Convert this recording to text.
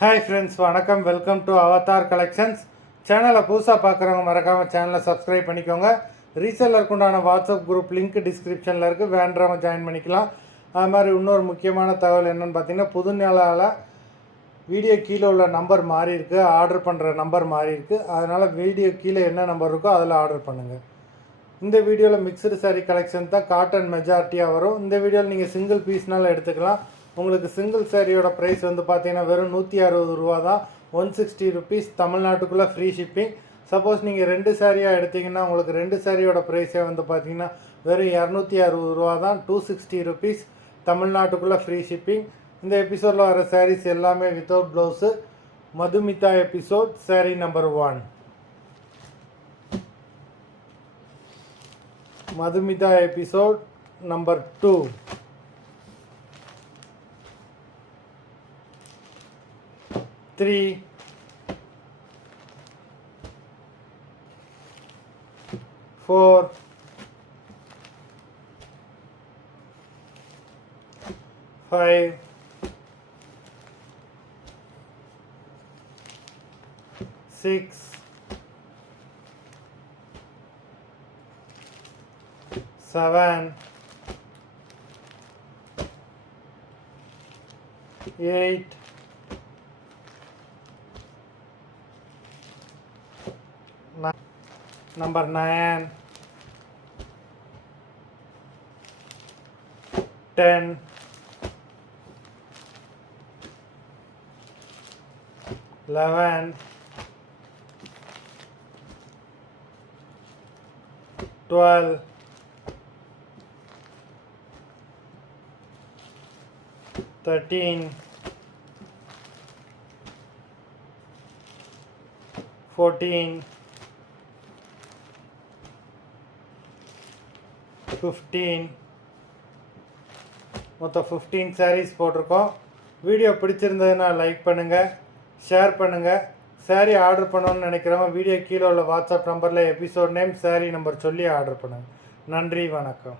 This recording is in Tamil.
ஹாய் ஃப்ரெண்ட்ஸ், வணக்கம். Welcome to Avatar collections. சேனலை புதுசாக பார்க்குறவங்க மறக்காமல் சேனலை சப்ஸ்கிரைப் பண்ணிக்கோங்க. ரீசெல்லருக்கு உண்டான வாட்ஸ்அப் குரூப் லிங்க் டிஸ்கிரிப்ஷனில் இருக்குது, வேண்டவங்க ஜாயின் பண்ணிக்கலாம். அது மாதிரி இன்னொரு முக்கியமான தகவல் என்னென்னு பார்த்தீங்கன்னா, புது நாளால் வீடியோ கீழே உள்ள நம்பர் மாறி இருக்குது, ஆர்டர் பண்ணுற நம்பர் மாறி இருக்குது. அதனால் வீடியோ கீழே என்ன நம்பர் இருக்கோ அதில் ஆர்டர் பண்ணுங்கள். இந்த வீடியோவில் மிக்சடு சாரீ கலெக்ஷன் தான் காட்டன் மெஜாரிட்டியாக வரும். இந்த வீடியோவில் நீங்கள் சிங்கிள் பீஸ்னாலும் எடுத்துக்கலாம். உங்களுக்கு சிங்கிள் சாரியோட ப்ரைஸ் வந்து பார்த்தீங்கன்னா வெறும் 160 ரூபா தான். 160 ருபீஸ், தமிழ்நாட்டுக்குள்ளே ஃப்ரீ ஷிப்பிங். சப்போஸ் நீங்கள் 2 சாரியாக எடுத்திங்கன்னா உங்களுக்கு 2 சாரியோட ப்ரைஸே வந்து பார்த்தீங்கன்னா வெறும் 260 ரூபா தான். 260 ருபீஸ், தமிழ்நாட்டுக்குள்ளே ஃப்ரீ ஷிப்பிங். இந்த எபிசோடில் வர சாரீஸ் எல்லாமே without blouse. Madhumitha episode sari number 1. Madhumitha episode number 2. 3, 4, 5, 6, 7, 8, 9, 10, 11, 12, 13, 14, 15. மொத்தம் 15 சாரீஸ் போட்டிருக்கோம். வீடியோ பிடிச்சிருந்ததுன்னா லைக் பண்ணுங்கள், ஷேர் பண்ணுங்கள். சாரீ ஆர்டர் பண்ணணும்னு நினைக்கிறவங்க வீடியோ கீழே உள்ள வாட்ஸ்அப் நம்பரில் எபிசோட் நேம், சாரீ நம்பர் சொல்லி ஆர்டர் பண்ணுங்கள். நன்றி, வணக்கம்.